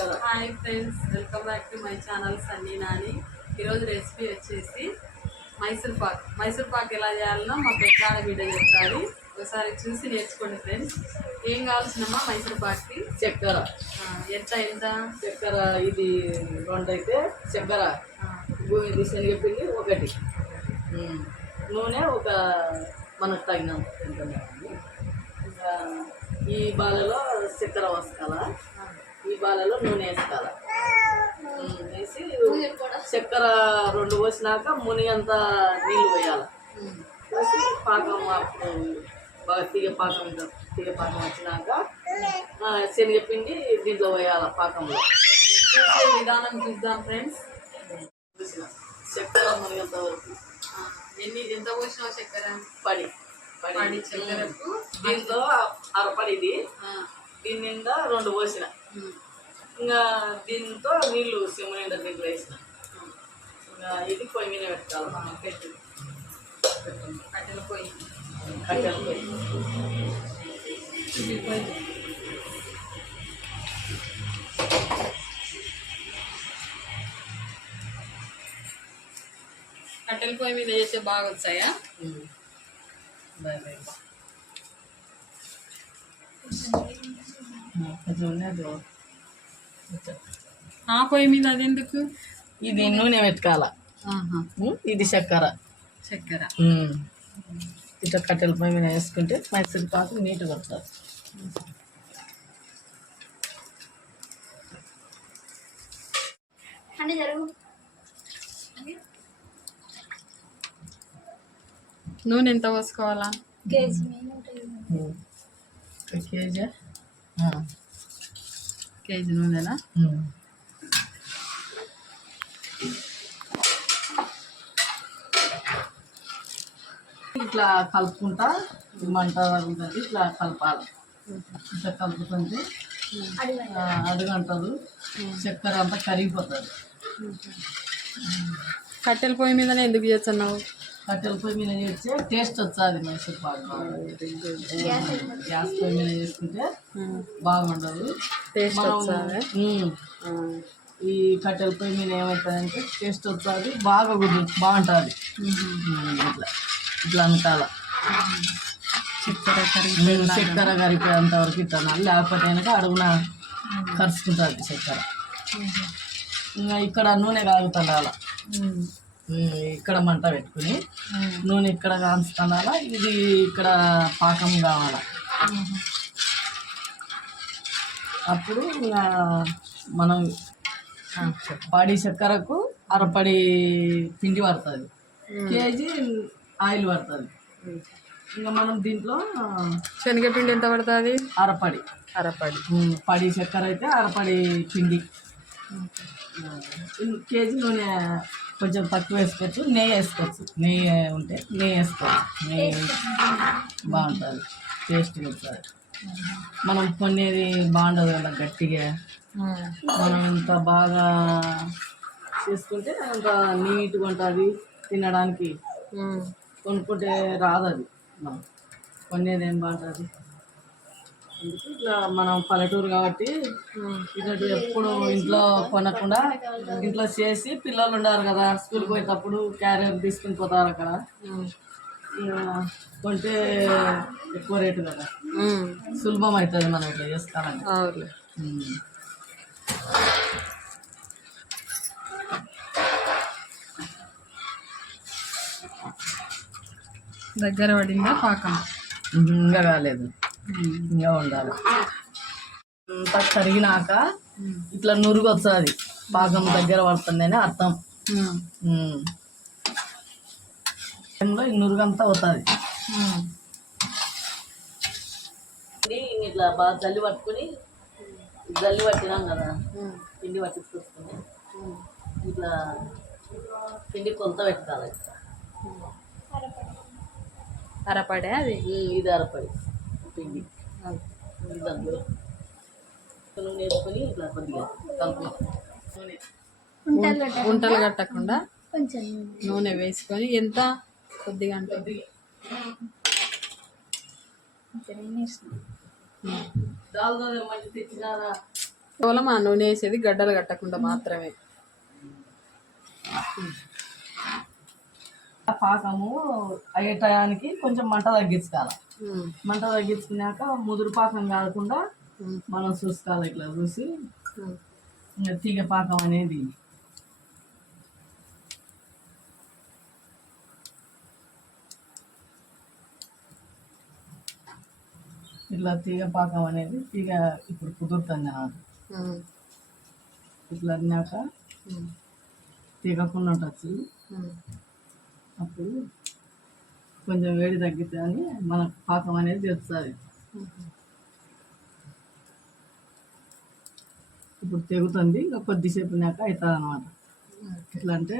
చక్కెర hi friends welcome back to my channel Sunny Nani. ఈరోజు recipe వచ్చేసి మైసూర్ పాక్. మైసూర్ పాక్ ఎలా చేయాలనో మా పెద్దాడ వీడియో చెప్తారు. ఒకసారి చూసి నేర్చుకోండి ఫ్రెండ్స్. ఏం కావాల్సినమ్మా మైసూర్ పాక్కి. చక్కెర. ఎంత ఎంత? చక్కెర ఇది రెండు అయితే చక్కెర భూమి శనగపిండి ఒకటి. నూనె ఒక మనకు తగినంత ఈ బాలలో చక్కెర వస్తాల ఆ, ఈ బాలలో నూనె వేసుకోవాల వేసి చక్కెర రెండు పోసినాక మునిగంత నీళ్ళు పోయాలి. పోసి పాకం అప్పుడు బాగా తీగ పాకం తీగ పాకం వచ్చినాక శనగపిండి దీంట్లో పోయాల పాకంలో. చూసే విధానం చూద్దాం ఫ్రెండ్స్. చక్కెర మునిగంత వరకు. ఎన్ని ఎంత పోసినావు చక్కెర? పడి పడి. చక్కెరకు. దీంట్లో అరపడి ఇది ఆ, దీని నిండా రెండు పోసిన. ఇంకా దీంతో సిమ్మ నిండా దీంట్లో వేసిన. ఇంకా ఇది పొయ్యి మీద పెట్టాలి ఆ, పెట్టు. కట్టెల పొయ్యి. కట్టెల పొయ్యి. కట్టెల పొయ్యి మీద చేస్తే బాగా వచ్చాయా. ఉమ్, కొంచెం ఉన్నది. ఆ పొయ్యి మీద అది ఎందుకు ఇది నూనె పెట్టుకోవాల ఇది చక్కెర. చక్కెర. ఇట్లా కట్టెల పొయ్యి మీద వేసుకుంటే మైసూర్ పాకు నీట్గా వస్తుంది. అంటే జరుగు. నూనె ఎంత పోసుకోవాలా? KG KG. ఆ. కేజీ నూనెనా. ఇట్లా కలుపుకుంటా మంట తగులుతుంది ఇట్లా కలపాలి. ఇట్లా కలుపుతుంది అడుగంటదు. చక్కెర అంతా కరిగిపోతుంది. కట్టెల పొయ్యి మీదనే ఎందుకు చేస్తున్నావు కట్టెల పొయ్యి మీద చేస్తే టేస్ట్ వచ్చాది మైసూర్ పాకు. గ్యాస్ పొయ్యి మీద చేసుకుంటే బాగుండదు. వచ్చాదే ఈ కట్టెల పొయ్యి మీద ఏమవుతుందంటే టేస్ట్ వస్తుంది బాగా గుడ్డు బాగుంటుంది. ఇట్లా ఇట్లా అనుకాల చక్కెర కరిగి చక్కెర కరిపోయేంత వరకు ఇట్లా. లేకపోతే కనుక అడుగున కరుచుకుంటుంది చక్కెర. ఇంకా ఇక్కడ నూనె కాగుతుంది అలా ఇక్కడ మంట పెట్టుకుని నూనె ఇక్కడ కాంచుకోవాలా ఇది ఇక్కడ పాకం కావాలా? అప్పుడు ఇంకా మనం పడి చక్కెరకు అరపడి పిండి పడుతుంది. కేజీ ఆయిల్ పడుతుంది. ఇంకా మనం దీంట్లో శనగపిండి ఎంత పడుతుంది? అరపడి. అరపడి. పడి చక్కెర అయితే అరపడి పిండి. కేజీ నూనె కొంచెం తక్కువ వేసుకోవచ్చు నెయ్యి వేసుకోవచ్చు. నెయ్యి ఉంటే నెయ్యి వేసుకోవచ్చు. నెయ్యి బాగుంటుంది టేస్ట్గా ఉంటుంది మనం కొనేది బాగుండదు కదా గట్టిగా. మనం ఎంత బాగా చేసుకుంటే అంత నీట్గా ఉంటుంది తినడానికి. కొనుక్కుంటే రాదు అది మనం. కొనేది ఏం బాగుంటుంది? అందుకే ఇట్లా మనం పల్లెటూరు కాబట్టి ఇటు ఎప్పుడు ఇంట్లో కొనకుండా ఇంట్లో చేసి పిల్లలు ఉండారు కదా స్కూల్కి పోయేటప్పుడు క్యారియర్ తీసుకుని పోతారు అక్కడ. కొంటే ఎక్కువ రేటు కదా. సులభం అవుతుంది మనం ఇట్లా ఉమ్. దగ్గర పడిందా పాకం? ఇంకా కాలేదు ఇంకా ఉండాలి. అంతా కరిగినాక ఇట్లా నురుగు వస్తుంది పాకం దగ్గర పడుతుంది అని అర్థం ఉమ్. టైంలో ఈ నురుగు అంతా అవుతుంది ఇట్లా బాగా జల్లి పట్టుకుని జల్లి పట్టినాం కదా పిండి పట్టించుకొచ్చుకుని ఇట్లా పిండి కొలత పెట్టాలి. అరపడే. అది? ఇది అరపడి. పిండి నూనె వేసుకొని ఇట్లా కొద్దిగా నూనె. గుంటలు కట్టకుండా? కొంచెం నూనె. వేసుకొని ఎంత కొద్దిగా అంటే కేవలం ఆ నూనె వేసేది గడ్డలు కట్టకుండా మాత్రమే. ఆ పాకము అయ్యే టయానికి కొంచెం మంట తగ్గించుకోవాలి. ఉమ్, మంట తగ్గించుకున్నాక ముదురు పాకం కాకుండా ఉమ్, మనం చూసుకోవాలి ఇట్లా చూసి. ఇంకా తీగ పాకం అనేది ఇట్లా తీగ పాకం అనేది తీగ ఇప్పుడు కుదురుతుంది ఉమ్, ఇట్లా అన్నాక తీగకుండా ఉమ్. అప్పుడు కొంచెం వేడి తగ్గితే అని మన పాకం అనేది తెలుస్తుంది. ఇప్పుడు తెగుతుంది ఇంకా కొద్దిసేపు ఉన్నాక అవుతుంది అనమాట ఎట్లా అంటే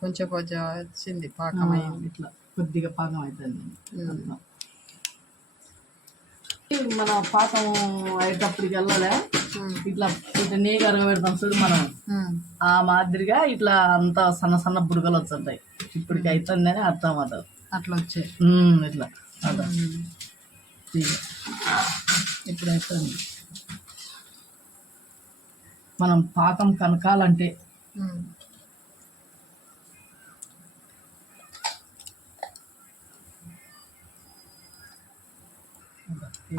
కొంచెం కొంచెం వచ్చింది పాకం అయింది. ఇట్లా కొద్దిగా పాకం అవుతుంది. మన పాకం అయ్యేటప్పటికి వెళ్ళలే? ఇట్లా ఇట్లా నీళ్ళు అరగబెడతాం చూడు మనం. ఆ మాదిరిగా ఇట్లా అంత సన్న సన్న బుడగలు వచ్చుంటాయి ఇప్పటికి అవుతుందని అర్థం అవుతుంది అట్లా వచ్చాయి. ఇట్లా. అదా ఉమ్, ఇప్పుడు అవుతుంది మనం పాకం కనకాలంటే.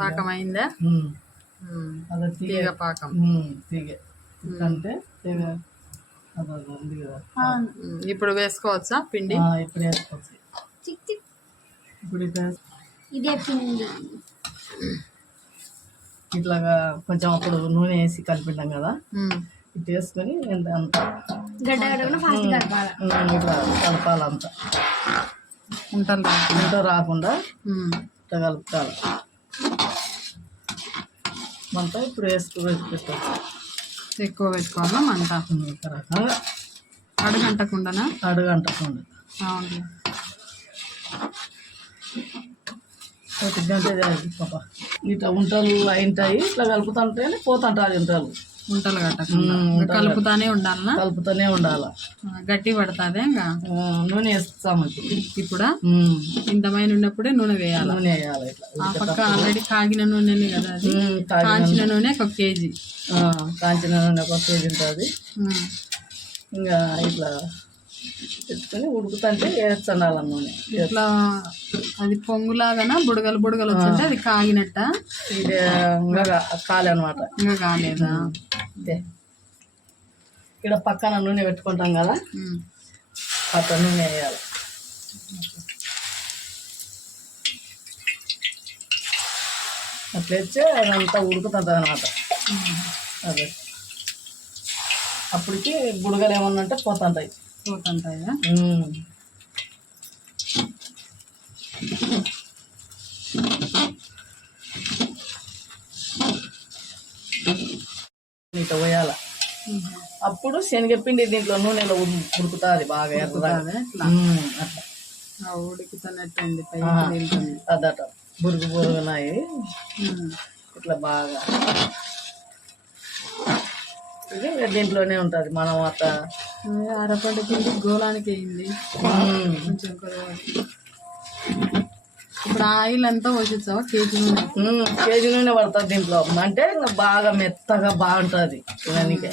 పాకం అయిందా? అదే తీగ పాకం. తీగ. అంటే తీగ అదే ఉంది కదా. ఇప్పుడు వేసుకోవచ్చా పిండి? ఇప్పుడు వేసుకోవచ్చు. ఇప్పుడు ఇట్లా ఇదే పిండి. ఇట్లాగా కొంచెం అప్పుడు నూనె వేసి కలిపింటాం కదా. ఇటు వేసుకొని ఎంత అంత. ఫాస్ట్ కలపాలి? ఇట్లా కలపాలంత ఉంటలు రాకుండా. ఇట్లా కలుపుకోవాలి మంట ఇప్పుడు వేసుకు పెట్టచ్చు ఎక్కువ పెట్టుకోవాలా మంట? రకంగా అడుగంటకుండానా? అడుగు అంటకుండా అవును ఒక గంట పాప. ఇట్లా ఉంటలు అయింటాయి ఇట్లా కలుపుతుంటే పోతుంటారు ఉంటలు ఉంటలు కట్టకుండా. ఇంకా కలుపుతానే ఉండాలనా? కలుపుతూనే ఉండాలి? గట్టి పడుతుంది ఇంకా? నూనె వేస్తాం ఇప్పుడు? ఇంతమైన ఉన్నప్పుడే నూనె వేయాలి? నూనె వేయాలి ఆ పక్క ఆల్రెడీ కాగిన నూనెనే కదా అది? కాంచిన నూనె ఒక కేజీ. కాంచిన నూనె ఒక కేజీ ఉంటుంది. ఇంకా ఇట్లా పెట్టుకొని ఉడుకుతుంటే వేస్తుండాలి నూనె. ఇట్లా అది పొంగులాగానా? బుడగలు బుడగలు వచ్చింటే అది కాగినట్ట? ఇది ఇంకా కాలే అనమాట ఇంకా కాలేదా? ఇక్కడ పక్కన నూనె పెట్టుకుంటాం కదా? అట్లా నూనె వేయాలి. అట్లా వచ్చే అదంతా ఉడుకుతుంది అనమాట అదే. అప్పటికి బుడగలు ఏమన్నా అంటే పోతుంటాయి. పోతుంటాయా ఉమ్. ఇట్లా పోయాల ఉమ్. అప్పుడు శనగపిండి దీంట్లో నూనెలో ఉడుకుతుంది బాగా ఉమ్, అట్లా. అదట. బురుగు బురుగున్నాయి ఉమ్. ఇట్లా బాగా. ఇది దీంట్లోనే ఉంటుంది మనం అట్ట. అరపంట పిండి గోళానికి అయింది కొంచెం ఇప్పుడు ఆయిల్ అంతా పోసేస్తావా? కేజీ నూనె? కేజీ నూనె పడుతుంది దీంట్లో. అంటే బాగా మెత్తగా బాగుంటుంది తినడానికి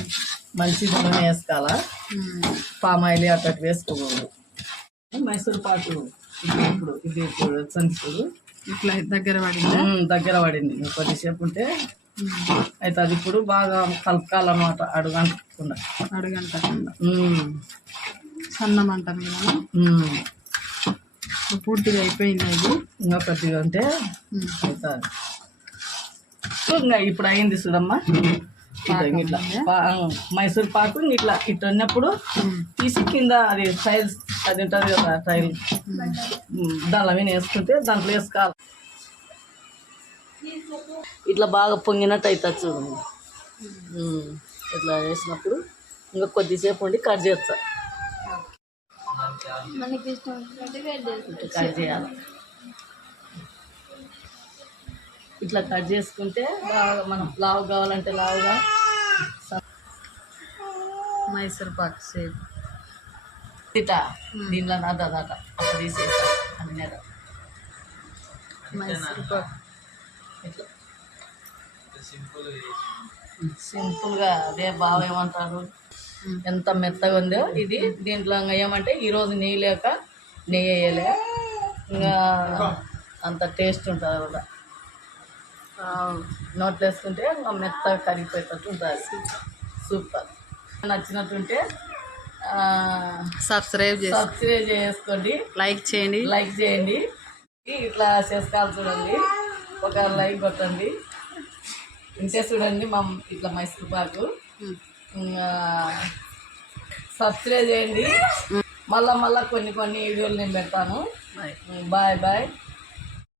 మంచి నూనె వేసుకోవాలా? ఉమ్. పామ్ ఆయిల్ అట్లా వేసుకోకూడదు. మైసూర్ పాకు ఇది ఇప్పుడు ఇది ఇప్పుడు వచ్చింది చూడు. ఇట్లా దగ్గర పడిందా? దగ్గర పడింది. కొద్దిసేపు ఉంటే. అయితే అది ఇప్పుడు బాగా కలపాలన్నమాట అడుగంటకుండా. ఉమ్, సన్న మంట మీద. పూర్తిగా అయిపోయింది ఇది? ఇంకా కొద్దిగా ఉంటే. అవుతుంది ఇంకా ఇప్పుడు అయింది చూడమ్మా. ఇట్లా మైసూర్ పాకు ఇట్లా ఇట్లా ఉన్నప్పుడు. తీసి కింద అది టైల్ అది ఉంటుంది కదా టైల్. దానిలో మీద వేసుకుంటే దాంట్లో వేసుకోవాలి. ఇట్లా బాగా పొంగినట్టు అవుతుంది చూడండి ఇట్లా వేసినప్పుడు ఇంకా కొద్దిసేపు ఉండి కట్ చేస్తా. కట్ చేయాలి. ఇట్లా కట్ చేసుకుంటే బాగా మనం లావు కావాలంటే లావుగా. మైసూర్ పాక్ సేపు ఇట దీనిలో అదట అట్లా తీసేస్తా అన్నట మైసూర్ పాక్. ఇట్లా. సింపుల్గా అదే బాగా ఏమంటారు? ఎంత మెత్తగా ఉందో ఇది. దీంట్లో ఇంకా ఏమంటే ఈరోజు నెయ్యి లేక నెయ్యి వేయలే. ఇంకా అంత టేస్ట్ ఉంటుంది కూడా నోట్లో వేసుకుంటే ఇంకా మెత్తగా కరిగిపోయేటట్టు ఉంటుంది. సూపర్. నచ్చినట్టుంటే సబ్స్క్రైబ్ చేసి సబ్స్క్రైబ్ చేసుకోండి. లైక్ చేయండి. లైక్ చేయండి. ఇట్లా చేసుకోవాలి చూడండి. ఒక లైక్ కొట్టండి. ఇంతే చూడండి మా ఇట్లా మైసూర్ పాకు. ఇంకా సబ్స్క్రైబ్ చేయండి. మళ్ళా మళ్ళా కొన్ని కొన్ని వీడియోలు నేను పెడతాను. Bye bye bye